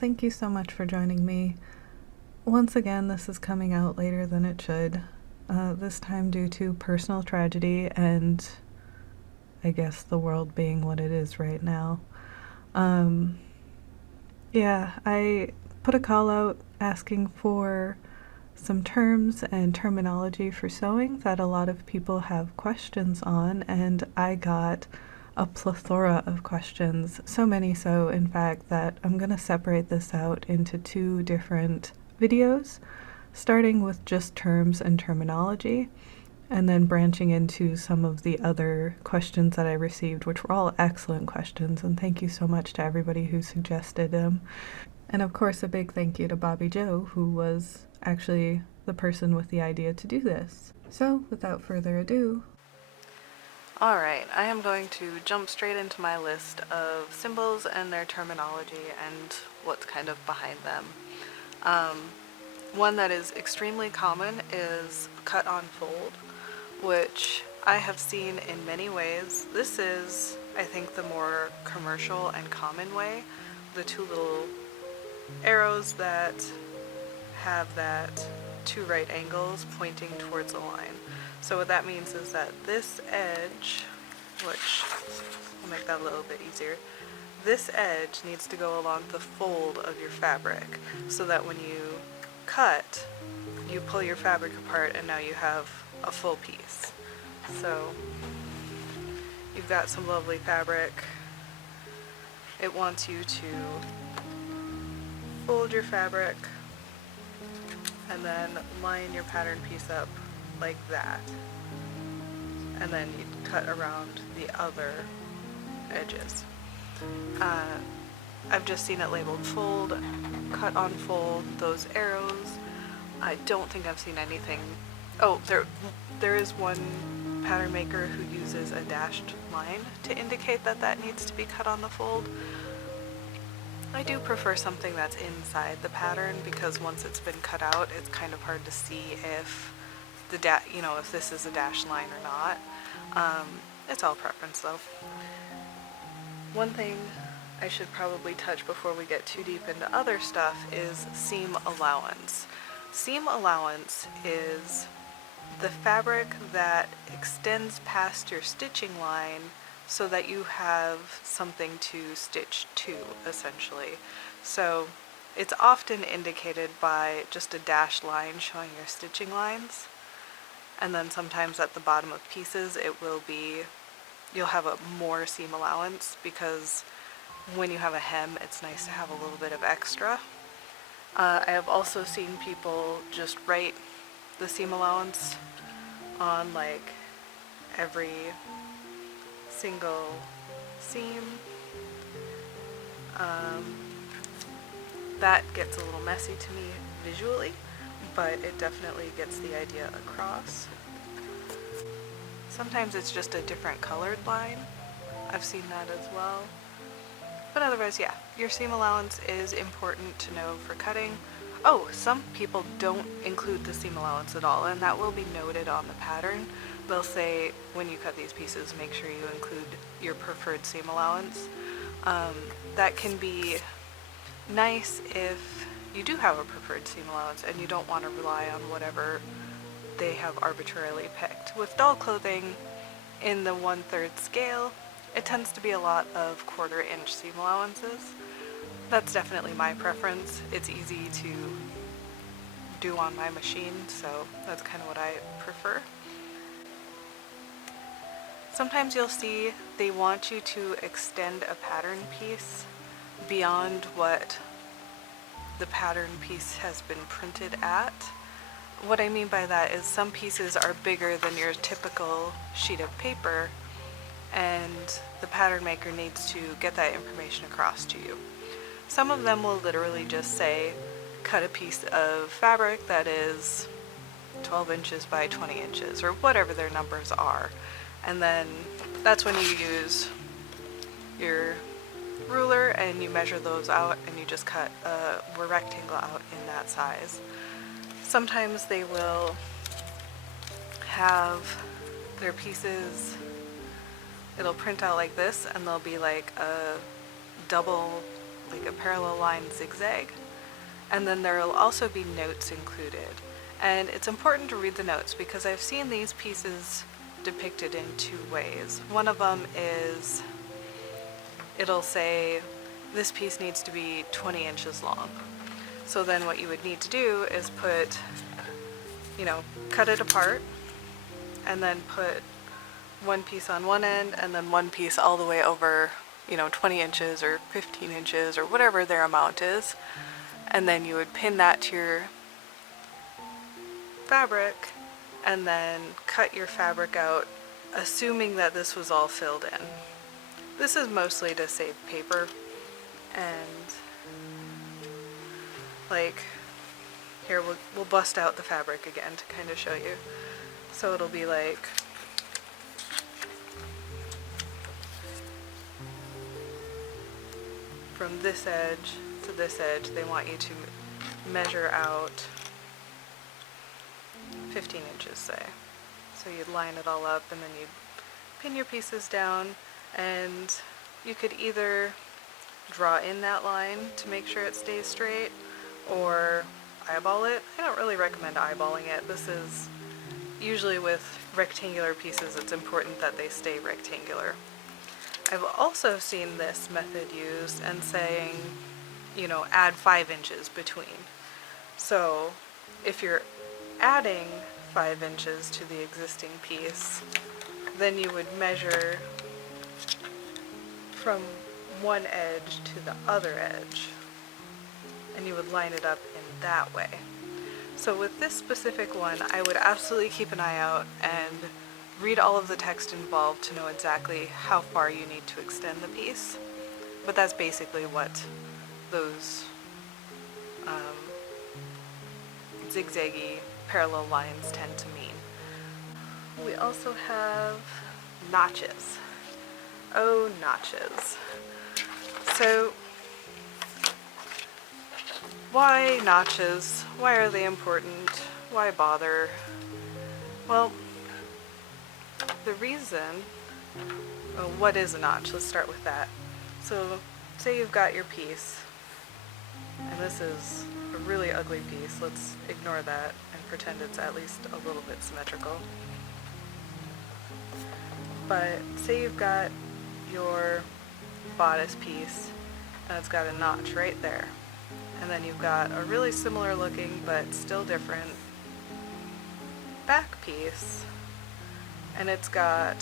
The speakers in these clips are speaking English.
thank you so much for joining me. Once again, this is coming out later than it should, this time due to personal tragedy and I guess the world being what it is right now. Yeah, I put a call out asking for some terms and terminology for sewing that a lot of people have questions on, and I got a plethora of questions, so many so, in fact, that I'm going to separate this out into 2 different videos, starting with just terms and terminology, and then branching into some of the other questions that I received, which were all excellent questions, and thank you so much to everybody who suggested them. And of course, a big thank you to Bobby Joe, who was actually the person with the idea to do this. So, without further ado, Alright, I am going to jump straight into my list of symbols and their terminology and what's kind of behind them. One that is extremely common is cut on fold, which I have seen in many ways. This is, I think, the more commercial and common way. The 2 little arrows that have that 2 right angles pointing towards a line. So what that means is that this edge, which will make that a little bit easier, this edge needs to go along the fold of your fabric so that when you cut, you pull your fabric apart and now you have a full piece. So you've got some lovely fabric. It wants you to fold your fabric and then line your pattern piece up like that, and then you cut around the other edges. I've just seen it labeled fold, cut on fold, those arrows. I don't think I've seen anything. Oh, there is one pattern maker who uses a dashed line to indicate that that needs to be cut on the fold. I do prefer something that's inside the pattern because once it's been cut out, it's kind of hard to see if if this is a dashed line or not. It's all preference though. One thing I should probably touch before we get too deep into other stuff is seam allowance. Seam allowance is the fabric that extends past your stitching line so that you have something to stitch to, essentially. So it's often indicated by just a dashed line showing your stitching lines. And then sometimes at the bottom of pieces you'll have a more seam allowance because when you have a hem, it's nice to have a little bit of extra. I have also seen people just write the seam allowance on like every single seam. That gets a little messy to me visually, but it definitely gets the idea across. Sometimes it's just a different colored line. I've seen that as well. But otherwise, yeah, your seam allowance is important to know for cutting. Oh, some people don't include the seam allowance at all, and that will be noted on the pattern. They'll say, when you cut these pieces, make sure you include your preferred seam allowance. That can be nice if you do have a preferred seam allowance and you don't want to rely on whatever they have arbitrarily picked. With doll clothing in the 1/3 scale, it tends to be a lot of 1/4 inch seam allowances. That's definitely my preference. It's easy to do on my machine, so that's kind of what I prefer. Sometimes you'll see they want you to extend a pattern piece beyond what the pattern piece has been printed at. What I mean by that is some pieces are bigger than your typical sheet of paper, and the pattern maker needs to get that information across to you. Some of them will literally just say, cut a piece of fabric that is 12 inches by 20 inches, or whatever their numbers are. And then that's when you use your ruler and you measure those out and you just cut a rectangle out in that size. Sometimes they will have their pieces, it'll print out like this, and there'll be like a double like a parallel line zigzag, and then there will also be notes included. And it's important to read the notes because I've seen these pieces depicted in two ways. One of them is it'll say this piece needs to be 20 inches long. So then what you would need to do is put, cut it apart and then put one piece on one end and then one piece all the way over, 20 inches or 15 inches or whatever their amount is. And then you would pin that to your fabric and then cut your fabric out, assuming that this was all filled in. This is mostly to save paper, and here we'll bust out the fabric again to kind of show you. So it'll be like from this edge to this edge, they want you to measure out 15 inches, say. So you'd line it all up and then you'd pin your pieces down, and you could either draw in that line to make sure it stays straight or eyeball it. I don't really recommend eyeballing it. This is usually with rectangular pieces, it's important that they stay rectangular. I've also seen this method used and saying, add 5 inches between. So if you're adding 5 inches to the existing piece, then you would measure from one edge to the other edge, and you would line it up in that way. So with this specific one, I would absolutely keep an eye out and read all of the text involved to know exactly how far you need to extend the piece. But that's basically what those zigzaggy parallel lines tend to mean. We also have notches. Oh, notches. So, why notches? Why are they important? Why bother? Well, the reason, what is a notch? Let's start with that. So, say you've got your piece, and this is a really ugly piece. Let's ignore that and pretend it's at least a little bit symmetrical. But say you've got your bodice piece and it's got a notch right there, and then you've got a really similar looking but still different back piece and it's got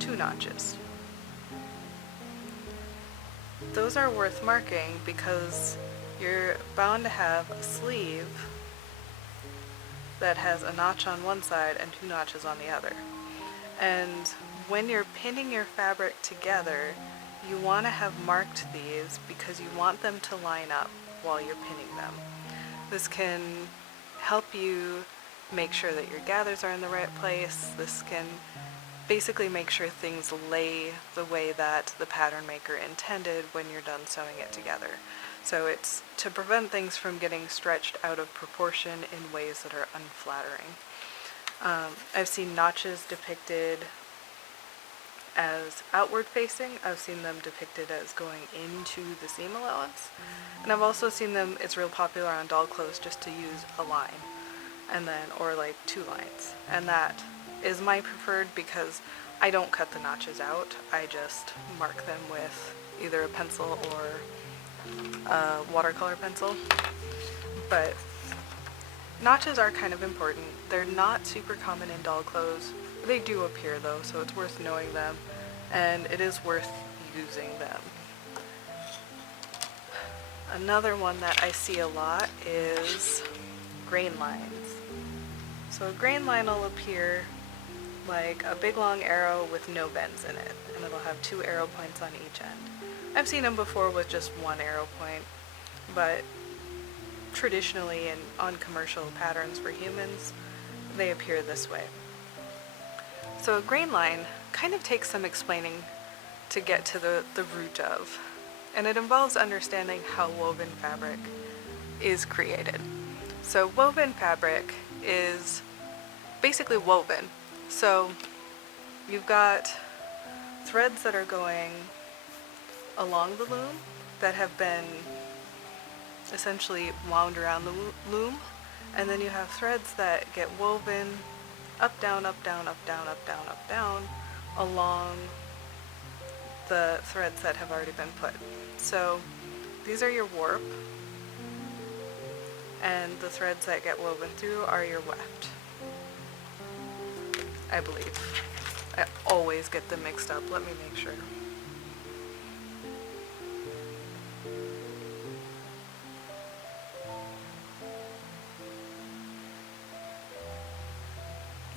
2 notches. Those are worth marking because you're bound to have a sleeve that has a notch on one side and 2 notches on the other. And when you're pinning your fabric together, you want to have marked these because you want them to line up while you're pinning them. This can help you make sure that your gathers are in the right place. This can basically make sure things lay the way that the pattern maker intended when you're done sewing it together. So it's to prevent things from getting stretched out of proportion in ways that are unflattering. I've seen notches depicted as outward facing. I've seen them depicted as going into the seam allowance. And I've also seen them, it's real popular on doll clothes just to use a line and then, or like 2 lines. And that is my preferred because I don't cut the notches out. I just mark them with either a pencil or a watercolor pencil. But notches are kind of important. They're not super common in doll clothes. They do appear though, so it's worth knowing them, and it is worth using them. Another one that I see a lot is grain lines. So a grain line will appear like a big long arrow with no bends in it, and it'll have 2 arrow points on each end. I've seen them before with just 1 arrow point, but traditionally and on commercial patterns for humans, they appear this way. So a grain line kind of takes some explaining to get to the root of, and it involves understanding how woven fabric is created. So woven fabric is basically woven. So you've got threads that are going along the loom that have been essentially wound around the loom, and then you have threads that get woven up, down, up, down, up, down, up, down, up, down along the threads that have already been put. So these are your warp, and the threads that get woven through are your weft, I believe. I always get them mixed up. Let me make sure.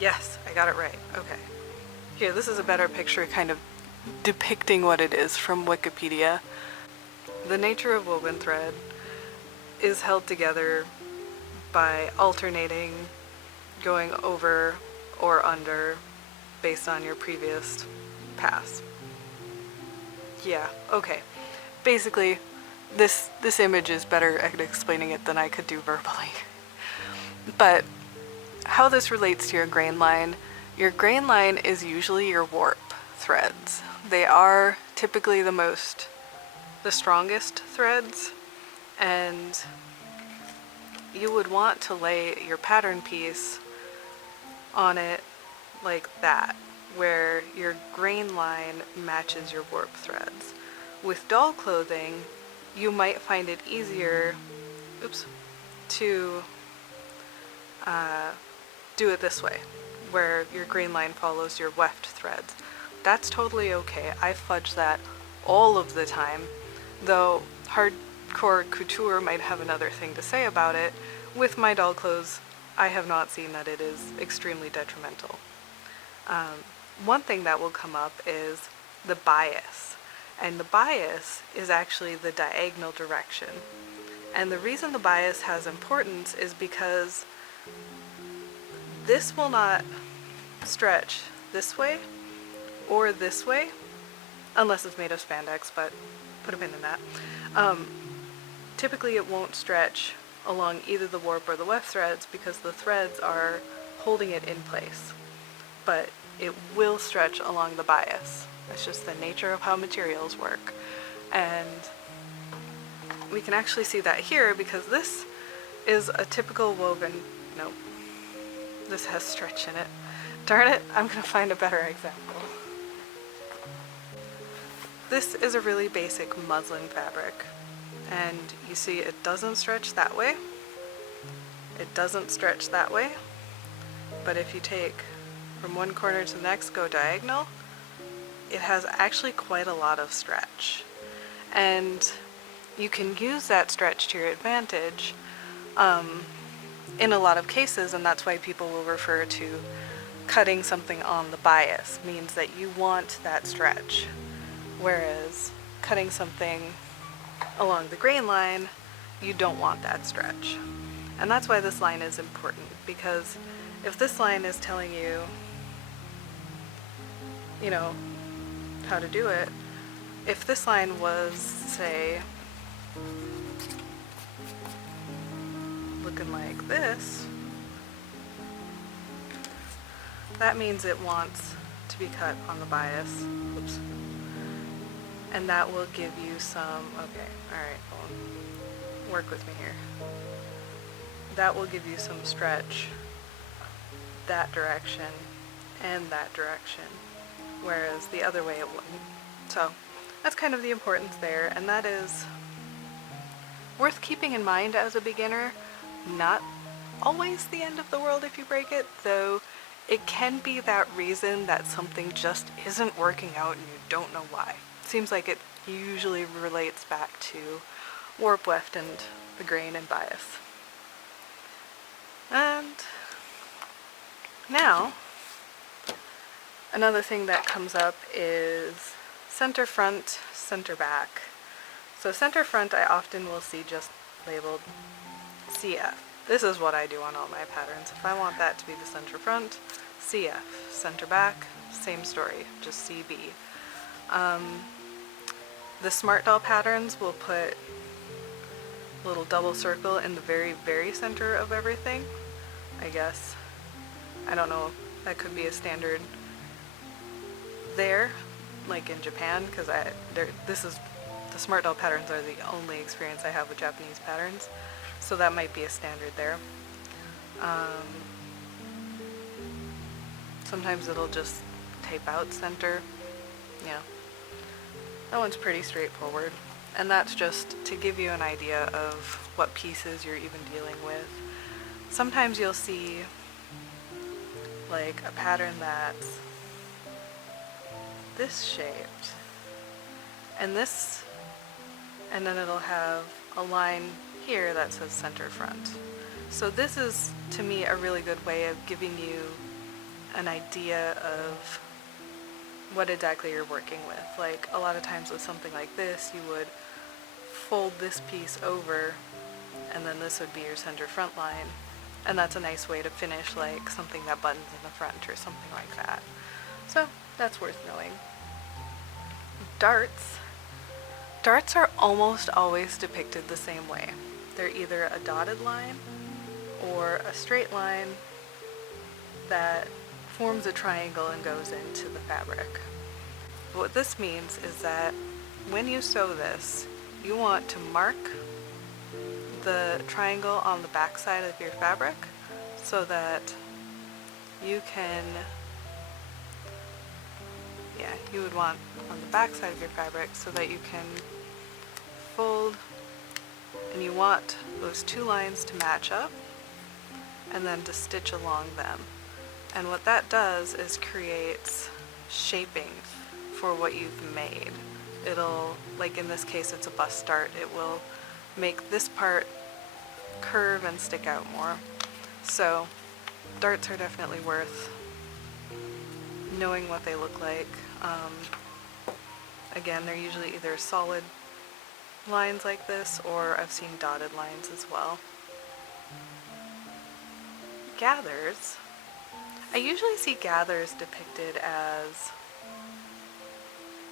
Yes, I got it right. Okay. Here, this is a better picture kind of depicting what it is from Wikipedia. The nature of woven thread is held together by alternating, going over or under based on your previous pass. Yeah, okay. Basically, this image is better at explaining it than I could do verbally. But how this relates to your grain line is usually your warp threads. They are typically the strongest threads, and you would want to lay your pattern piece on it like that, where your grain line matches your warp threads. With doll clothing, you might find it easier, to do it this way, where your grain line follows your weft threads. That's totally okay. I fudge that all of the time, though hardcore couture might have another thing to say about it. With my doll clothes, I have not seen that it is extremely detrimental. One thing that will come up is the bias, and the bias is actually the diagonal direction. And the reason the bias has importance is because this will not stretch this way or this way, unless it's made of spandex, but put a pin in that. Typically it won't stretch along either the warp or the weft threads because the threads are holding it in place, but it will stretch along the bias. It's just the nature of how materials work. And we can actually see that here because this is a typical woven, nope, this has stretch in it. Darn it, I'm gonna find a better example. This is a really basic muslin fabric, and you see it doesn't stretch that way, it doesn't stretch that way, but if you take from one corner to the next, go diagonal, it has actually quite a lot of stretch. And you can use that stretch to your advantage in a lot of cases, and that's why people will refer to cutting something on the bias, means that you want that stretch, whereas cutting something along the grain line, you don't want that stretch. And that's why this line is important, because if this line is telling you, you know, how to do it, if this line was, say, looking like this, that means it wants to be cut on the bias. Oops. And that will give you some, okay, alright, well, work with me here. That will give you some stretch that direction and that direction, whereas the other way it wouldn't. So that's kind of the importance there, and that is worth keeping in mind as a beginner. Not always the end of the world if you break it, though it can be that reason that something just isn't working out and you don't know why. Seems like it usually relates back to warp, weft, and the grain and bias. And now, another thing that comes up is center front, center back. So center front I often will see just labeled CF. This is what I do on all my patterns. If I want that to be the center front, CF. Center back, same story, just CB. The Smartdoll patterns will put a little double circle in the very, very center of everything, I guess. I don't know, that could be a standard there, like in Japan, because this is the smart doll patterns are the only experience I have with Japanese patterns, so that might be a standard there. Sometimes it'll just tape out center. Yeah, that one's pretty straightforward. And that's just to give you an idea of what pieces you're even dealing with. Sometimes you'll see like a pattern that's this shaped and this, and then it'll have a line here that says center front. So this is, to me, a really good way of giving you an idea of what exactly you're working with. Like a lot of times with something like this, you would fold this piece over and then this would be your center front line, and that's a nice way to finish like something that buttons in the front or something like that. So that's worth knowing. Darts. Darts are almost always depicted the same way. They're either a dotted line or a straight line that forms a triangle and goes into the fabric. What this means is that when you sew this, you want to mark the triangle on the back side of your fabric so that you can, you would want on the back side of your fabric so that you can fold, and you want those two lines to match up and then to stitch along them. And what that does is creates shaping for what you've made. It'll, like in this case it's a bust dart, it will make this part curve and stick out more. So darts are definitely worth knowing what they look like. Again, they're usually either solid lines like this, or I've seen dotted lines as well. Gathers. I usually see gathers depicted as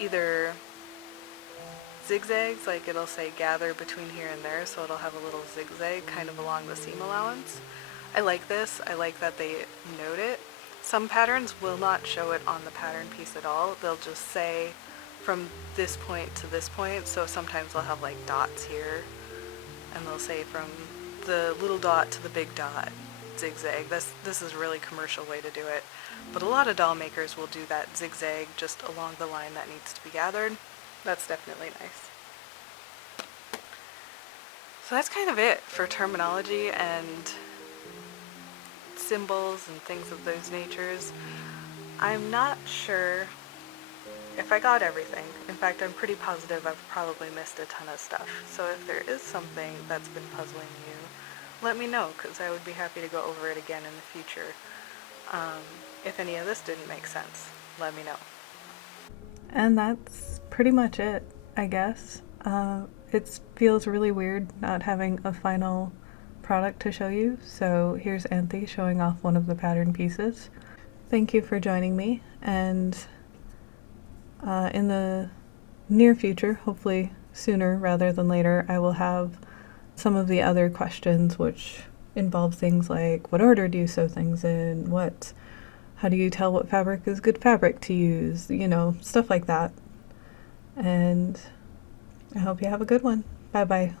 either zigzags, like it'll say gather between here and there, so it'll have a little zigzag kind of along the seam allowance. I like this. I like that they note it. Some patterns will not show it on the pattern piece at all. They'll just say from this point to this point, so sometimes they'll have like dots here, and they'll say from the little dot to the big dot, zigzag. This is a really commercial way to do it, but a lot of doll makers will do that zigzag just along the line that needs to be gathered. That's definitely nice. So that's kind of it for terminology and symbols and things of those natures. I'm not sure if I got everything. In fact, I'm pretty positive I've probably missed a ton of stuff. So if there is something that's been puzzling you, let me know, because I would be happy to go over it again in the future. If any of this didn't make sense, let me know. And that's pretty much it, I guess. It feels really weird not having a final product to show you, so here's Anthe showing off one of the pattern pieces. Thank you for joining me, and in the near future, hopefully sooner rather than later, I will have some of the other questions which involve things like what order do you sew things in, how do you tell what fabric is good fabric to use, stuff like that. And I hope you have a good one. Bye bye.